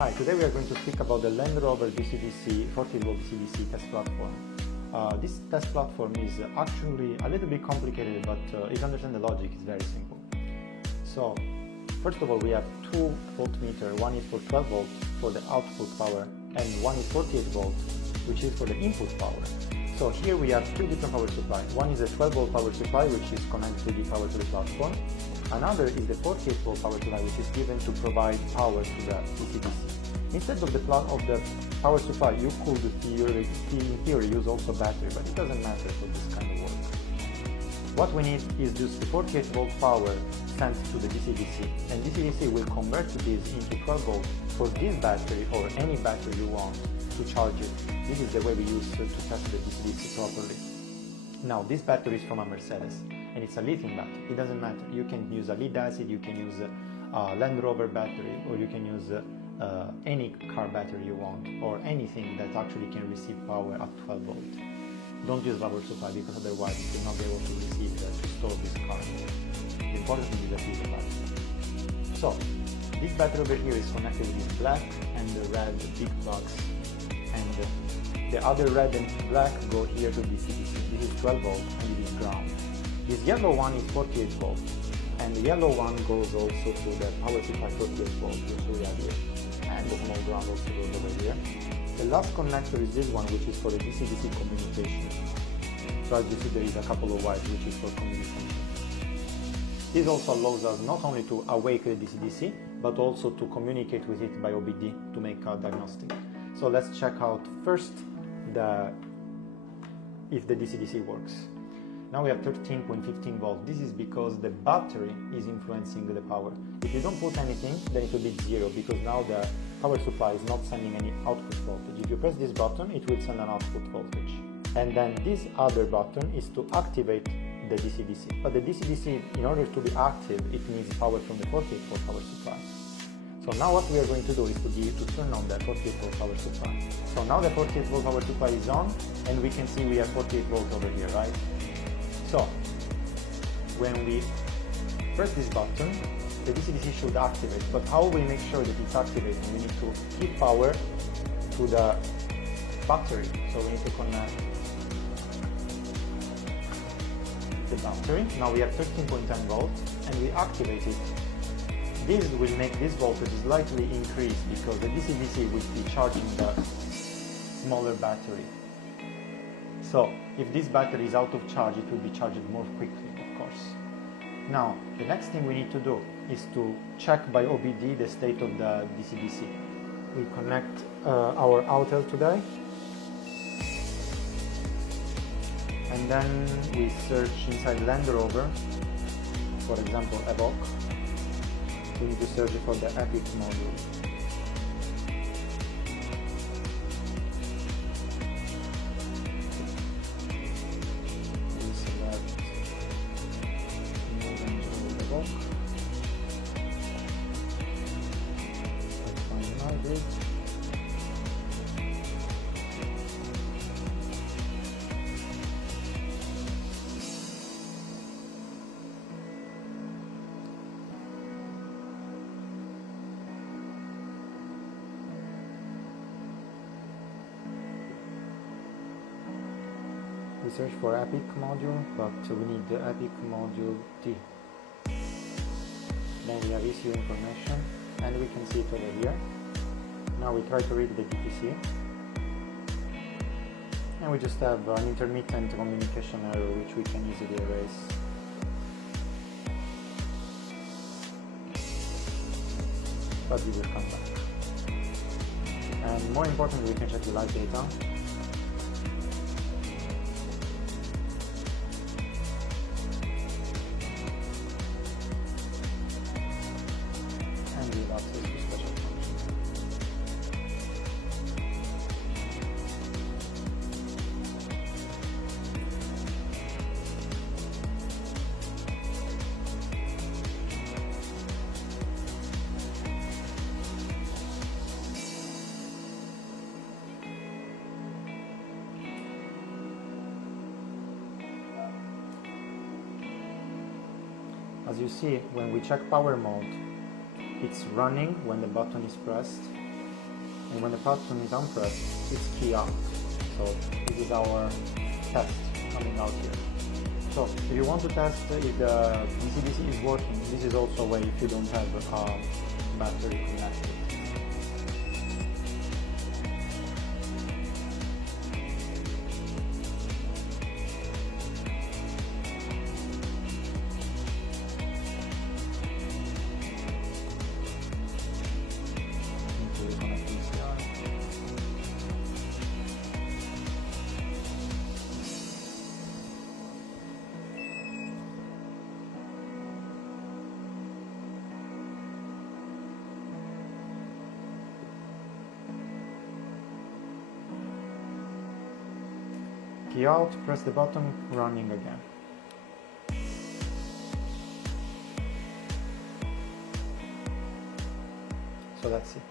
Hi, today we are going to speak about the Land Rover DCDC 48-volt DCDC test platform. This test platform is actually a little bit complicated, but if you understand the logic, it's very simple. So, first of all, we have two voltmeter. One is for 12 volts for the output power, and one is 48 volts, which is for the input power. So here we have two different power supplies. One is a 12 volt power supply, which is connected to the power to the platform. Another is the 48 volt power supply, which is given to provide power to the DCDC. Instead of the power supply, you could in theory use also battery, but it doesn't matter for this kind of work. What we need is just the 48 volt power sent to the DCDC, and DCDC will convert this into 12 volts for this battery or any battery you want to charge it. This is the way we use to test the DCDC properly. Now, this battery is from a Mercedes, and it's a lithium battery. It doesn't matter. You can use a lead acid, you can use a Land Rover battery, or you can use any car battery you want, or anything that actually can receive power at 12 volt. Don't use power supply, because otherwise you will not be able to receive to store this current. The important thing is that it's a battery. So, this battery over here is connected with this black and the red big plugs, and the other red and black go here to DCDC. This is 12 volt and it is ground. This yellow one is 48 volt, and the yellow one goes also to the power supply 48 volt, which we have here, and the small ground also goes over here. The last connector is this one, which is for the DCDC communication. So as you see, there is a couple of wires which is for communication. This also allows us not only to awake the DCDC, but also to communicate with it by OBD to make a diagnostic. So let's check out first if the DCDC works. Now we have 13.15 volts. This is because the battery is influencing the power. If you don't put anything, then it will be zero, because now the power supply is not sending any output voltage. If you press this button, it will send an output voltage. And then this other button is to activate the DCDC. But the DCDC, in order to be active, it needs power from the 48 volt power supply. So now what we are going to do is to turn on the 48 volt power supply. So now the 48 volt power supply is on, and we can see we have 48 volts over here, right? So, when we press this button, the DCDC should activate. But how we make sure that it's activating? We need to give power to the battery. So we need to connect the battery. Now we have 13.10 volts, and we activate it. This will make this voltage slightly increase, because the DCDC will be charging the smaller battery. So, if this battery is out of charge, it will be charged more quickly, of course. Now, the next thing we need to do is to check by OBD the state of the DCDC. We connect our outel today, and then we search inside Land Rover, for example, Evoque. We need to search for the EPIC module. We search for EPIC module, but we need the EPIC module T. Then we have ECU information, and we can see it over here. Now we try to read the DTC, and we just have an intermittent communication error, which we can easily erase. But it will come back. And more importantly, we can check the live data. As you see, when we check power mode, it's running when the button is pressed, and when the button is unpressed, it's key out. So this is our test coming out here. So if you want to test if the DCDC is working, this is also a way if you don't have a battery connected. Key out, press the button, running again. So that's it.